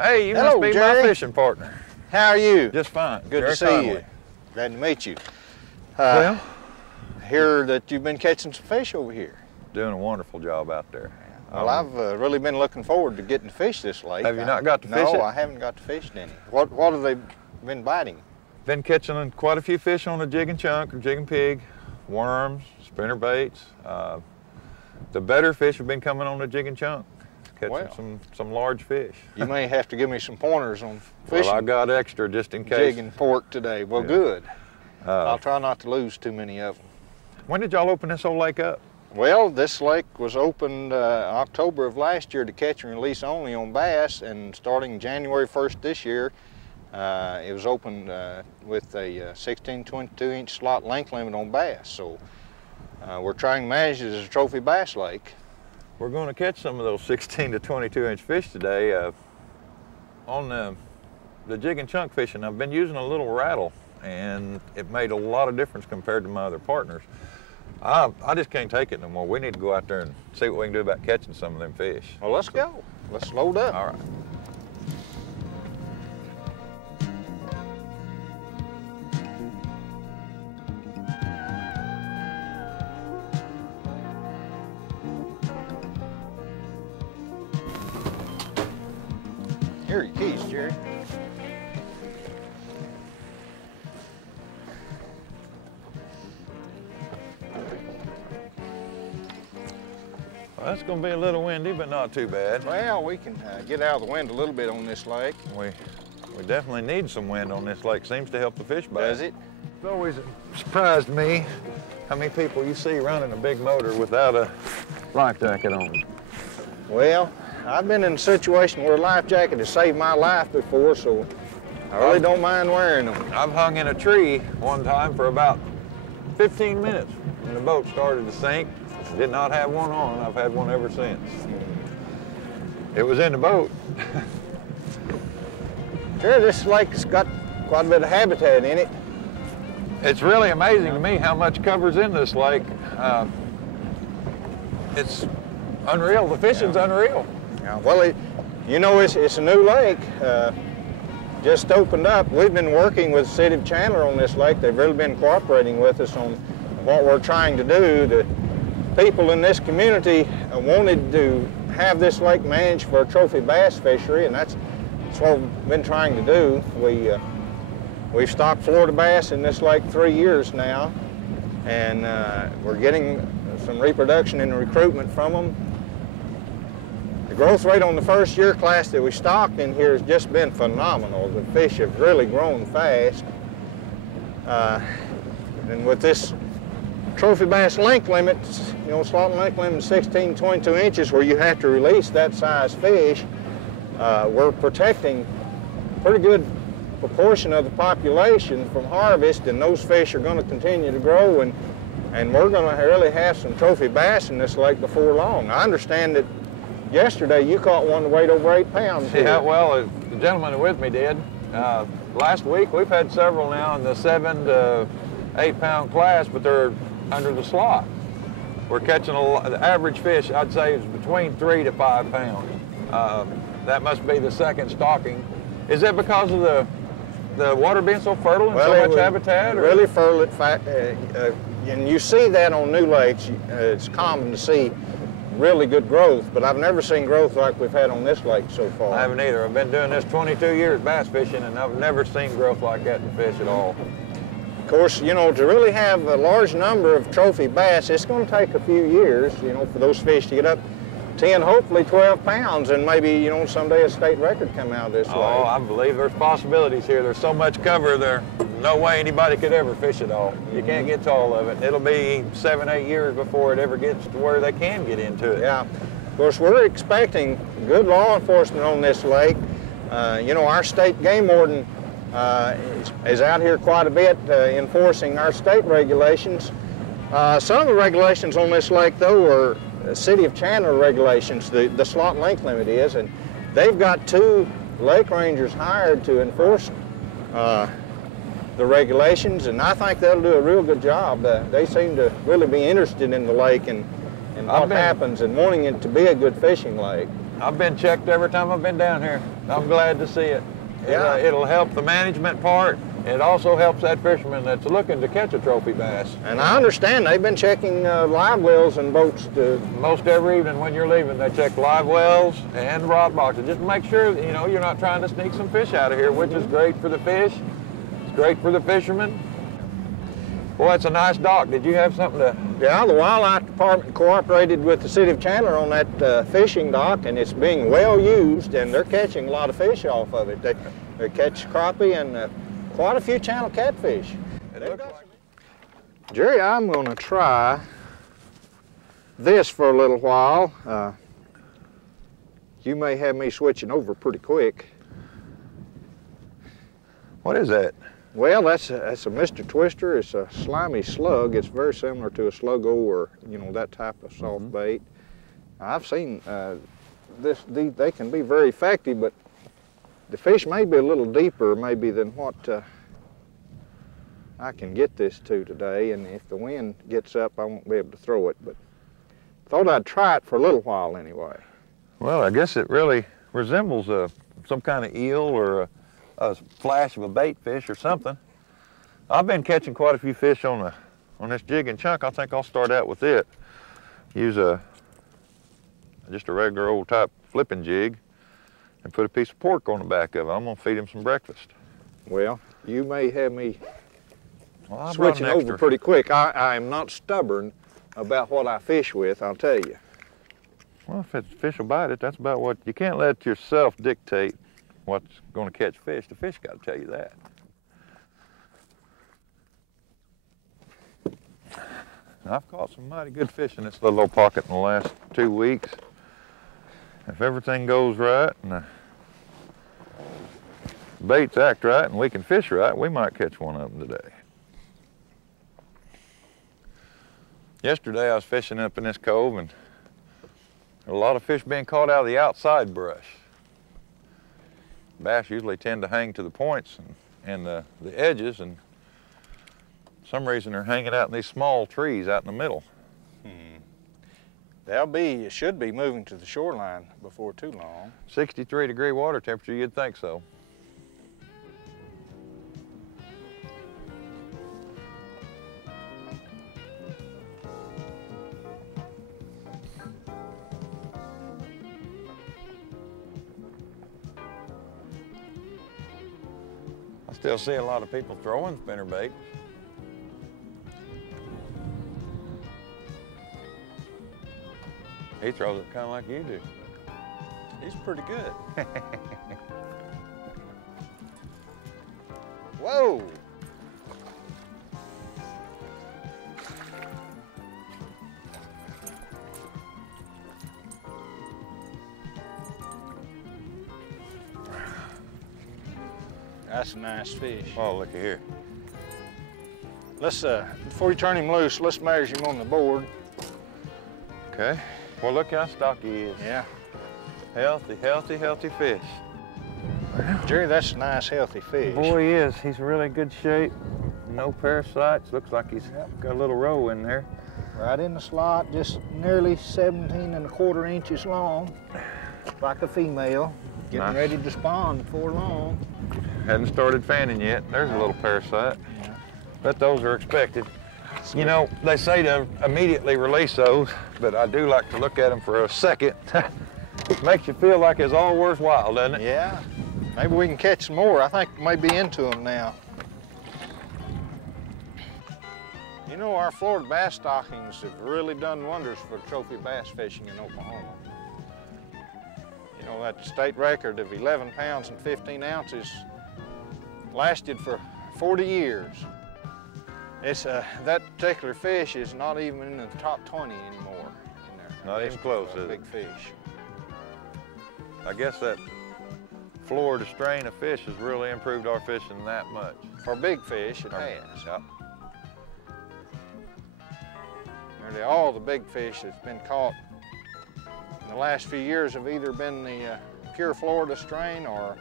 Hey, you Hello, must be Jerry. my fishing partner. How are you? Just fine. Good Jerry to see Connelly. you. Glad to meet you. Well, Hear that you've been catching some fish over here. doing a wonderful job out there. Well, I've really been looking forward to getting to fish this lake. Have you not got to fish it? No, I haven't got to fish any. What have they been biting? Been catching quite a few fish on the jig and chunk or jig and pig, worms, spinner baits. The better fish have been coming on the jig and chunk, catching some large fish. You may have to give me some pointers on fishing. Well, I got extra just in case. Jig and pork today. Well, Yeah. good. Uh, I'll try not to lose too many of them. When did y'all open this whole lake up? Well, this lake was opened October of last year to catch and release only on bass, and starting January 1st this year, it was opened with a 16, 22-inch slot length limit on bass. So we're trying to manage it as a trophy bass lake. We're going to catch some of those 16 to 22-inch fish today. On the jig and chunk fishing, I've been using a little rattle, and it made a lot of difference compared to my other partners. I just can't take it no more. We need to go out there and see what we can do about catching some of them fish. Well, let's go. Let's load up. All right. Here are your keys, Jerry. Well, that's going to be a little windy, but not too bad. Well, we can get out of the wind a little bit on this lake. We definitely need some wind on this lake. Seems to help the fish bite. Does it? It's always surprised me how many people you see running a big motor without a life jacket on. Well, I've been in a situation where a life jacket has saved my life before, so I really don't mind wearing them. I've hung in a tree one time for about 15 minutes when the boat started to sink. Did not have one on. I've had one ever since. It was in the boat. Jerry, this lake's got quite a bit of habitat in it. It's really amazing to me how much covers in this lake. It's unreal. The fishing's unreal. Yeah, well, you know, it's a new lake. Just opened up. We've been working with the City of Chandler on this lake. They've really been cooperating with us on what we're trying to do. The people in this community wanted to have this lake managed for a trophy bass fishery, and that's what we've been trying to do. We've stocked Florida bass in this lake 3 years now, and we're getting some reproduction and recruitment from them. The growth rate on the first year class that we stocked in here has just been phenomenal. The fish have really grown fast. And with this trophy bass length limit, you know, slot length limit 16, 22 inches, where you have to release that size fish, we're protecting a pretty good proportion of the population from harvest, and those fish are going to continue to grow, and we're going to really have some trophy bass in this lake before long. I understand that yesterday you caught one that weighed over 8 pounds. Yeah, well, the gentleman with me did. Last week we've had several now in the 7 to 8 pound class, but they're under the slot. We're catching the average fish, I'd say, is between 3 to 5 pounds. That must be the second stocking. Is that because of the water being so fertile and so much habitat? Or? Really fertile, and you see that on new lakes. It's common to see really good growth, but I've never seen growth like we've had on this lake so far. I haven't either. I've been doing this 22 years bass fishing, and I've never seen growth like that in fish at all. Of course, you know, to really have a large number of trophy bass, it's going to take a few years, you know, for those fish to get up 10, hopefully 12 pounds, and maybe, you know, someday a state record come out of this lake. Oh, I believe there's possibilities here. There's so much cover there. No way anybody could ever fish it all. You can't get to all of it. It'll be 7, 8 years before it ever gets to where they can get into it. Yeah. Of course, we're expecting good law enforcement on this lake. You know, our state game warden is out here quite a bit enforcing our state regulations. Some of the regulations on this lake, though, are City of Chandler regulations, the slot length limit is, and they've got 2 lake rangers hired to enforce the regulations, and I think they'll do a real good job. They seem to really be interested in the lake, and and what happens and wanting it to be a good fishing lake. I've been checked every time I've been down here. I'm glad to see it. Yeah. It'll help the management part. It also helps that fisherman that's looking to catch a trophy bass. And I understand they've been checking live wells and boats to... Most every evening when you're leaving, they check live wells and rod boxes, just to make sure, you know, you're not trying to sneak some fish out of here, which is great for the fish. It's great for the fishermen. Boy, it's a nice dock. Did you have something to... Yeah, the Wildlife Department cooperated with the City of Chandler on that fishing dock, and it's being well used, and they're catching a lot of fish off of it. They catch crappie and quite a few channel catfish. Jerry, I'm going to try this for a little while. You may have me switching over pretty quick. What is that? Well, that's a Mr. Twister. It's a slimy slug. It's very similar to a sluggo or, you know, that type of soft bait. I've seen they can be very effective, but the fish may be a little deeper maybe than what I can get this to today, and if the wind gets up, I won't be able to throw it, but thought I'd try it for a little while anyway. Well, I guess it really resembles some kind of eel or a flash of a bait fish or something. I've been catching quite a few fish on this jig and chunk. I think I'll start out with it. Use just a regular old type flipping jig and put a piece of pork on the back of it. I'm gonna feed him some breakfast. Well, you may have me switching over pretty quick. I am not stubborn about what I fish with, I'll tell you. Well, if the fish will bite it, that's about what, you can't let yourself dictate what's going to catch fish. The fish got to tell you that. I've caught some mighty good fish in this little old pocket in the last 2 weeks. If everything goes right and the baits act right and we can fish right, we might catch one of them today. Yesterday I was fishing up in this cove and there were a lot of fish being caught out of the outside brush. Bass usually tend to hang to the points and the edges, and for some reason they're hanging out in these small trees out in the middle. It should be moving to the shoreline before too long. 63-degree water temperature, you'd think so. I still see a lot of people throwing spinnerbait. He throws it kind of like you do. He's pretty good. Whoa! That's a nice fish. Oh, look at here. Let's, before you turn him loose, let's measure him on the board. Okay. Well, look how stocky he is. Yeah. Healthy, healthy, healthy fish. Jerry, that's a nice, healthy fish. Boy, he is. He's really good shape. No parasites. Looks like he's got a little roe in there. Right in the slot, just nearly 17¼ inches long. Like a female. Getting ready to spawn before long. Hadn't started fanning yet. There's a little parasite. Yeah. But those are expected. You know, they say to immediately release those, but I do like to look at them for a second. It makes you feel like it's all worthwhile, doesn't it? Yeah. Maybe we can catch some more. I think we may be into them now. You know, our Florida bass stockings have really done wonders for trophy bass fishing in Oklahoma. You know, that state record of 11 pounds and 15 ounces lasted for 40 years. It's that particular fish is not even in the top 20 anymore. Not even close, is it? Big fish. I guess that Florida strain of fish has really improved our fishing that much. For big fish, it has. Yep. Nearly all the big fish that's been caught in the last few years have either been the pure Florida strain or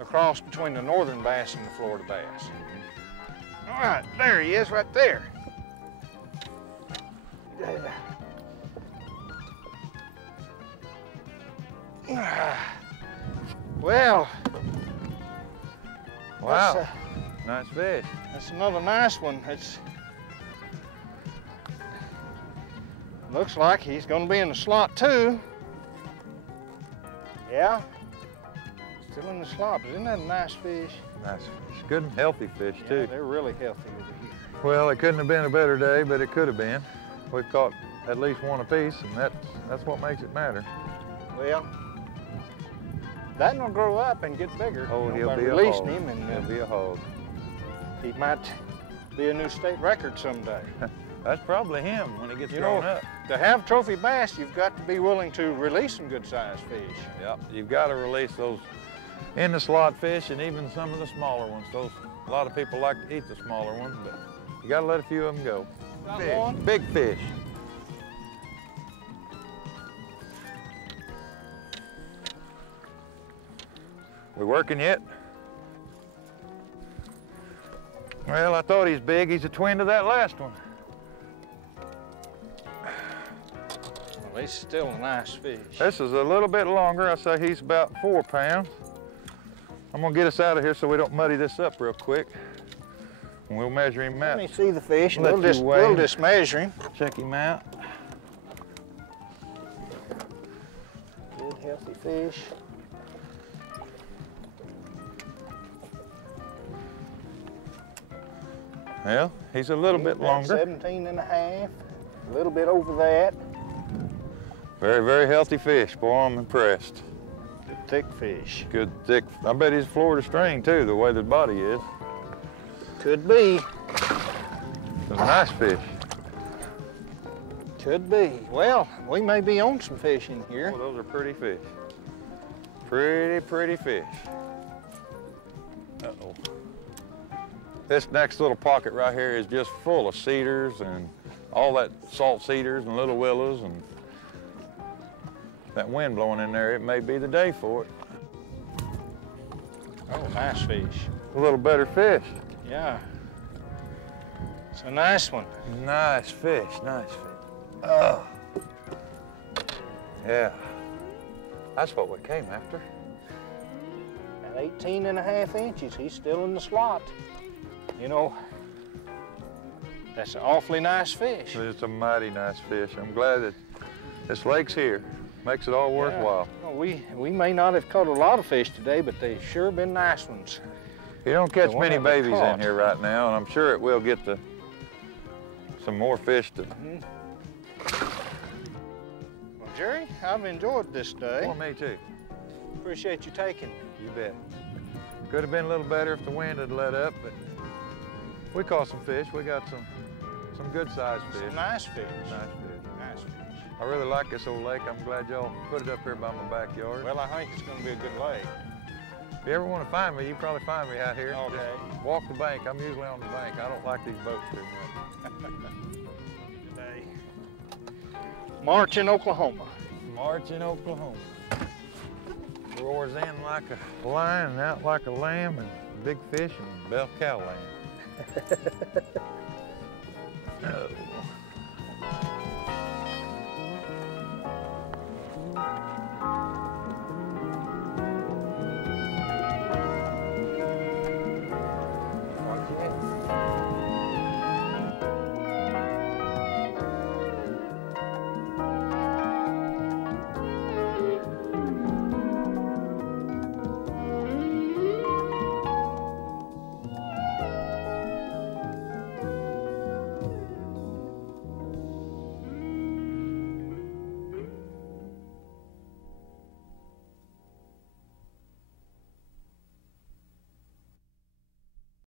a cross between the northern bass and the Florida bass. All right, there he is right there. Well, Wow, nice fish. that's another nice one. Looks like he's going to be in the slot too. Yeah, still in the slot, but isn't that a nice fish? Nice fish. Good and healthy fish Yeah, too. they're really healthy over here. Well, it couldn't have been a better day, but it could have been. We've caught at least one apiece, and that's what makes it matter. Well, that will grow up and get bigger. Oh, You know, he'll by be a releasing hog. him, and He'll be a hog. he might be a new state record someday. That's probably him when he gets You grown know, up. To have trophy bass, you've got to be willing to release some good-sized fish. Yep, you've got to release those in the slot fish and even some of the smaller ones. A lot of people like to eat the smaller ones, but you got to let a few of them go. Got Fish, one? big fish. We working yet? Well, I thought he's big. He's a twin to that last one. Well, he's still a nice fish. This is a little bit longer. I say he's about 4 pounds. I'm gonna get us out of here so we don't muddy this up real quick. And we'll measure him Let out. me see the fish, and Let we'll you just, weigh we'll him. just measure him. Check him out. Good, healthy fish. Well, he's a little bit About longer. 17 and a half, a little bit over that. Very, very healthy fish. Boy, I'm impressed. Good thick fish. Good, thick. I bet he's Florida string too, the way the body is. Could be, It's a nice fish. could be. Well, we may be on some fish in here. Oh, those are pretty fish. Pretty, pretty fish. Uh-oh. This next little pocket right here is just full of cedars and all that salt cedars and little willows, and that wind blowing in there, it may be the day for it. Oh, nice fish. A little better fish. Yeah. It's a nice one. Nice fish, nice fish. Oh. Yeah. That's what we came after. At 18 and a half inches, he's still in the slot. You know, that's an awfully nice fish. It's a mighty nice fish. I'm glad that this lake's here. Makes it all worthwhile. Yeah. Well, we may not have caught a lot of fish today, but they've sure been nice ones. You don't catch The one many that we babies in caught. here right now, and I'm sure it will get some more fish to. Well, Jerry, I've enjoyed this day. Well, me too. Appreciate you taking me. You bet. Could have been a little better if the wind had let up, but we caught some fish. We got some good-sized fish. Some nice fish. Nice fish. Nice fish. I really like this old lake. I'm glad y'all put it up here by my backyard. Well, I think it's going to be a good lake. If you ever want to find me, you can probably find me out here. Okay. Just walk the bank. I'm usually on the bank. I don't like these boats too much. Today. March in Oklahoma. March in Oklahoma. Roars in like a lion and out like a lamb, and big fish and bell cow lamb. Oh.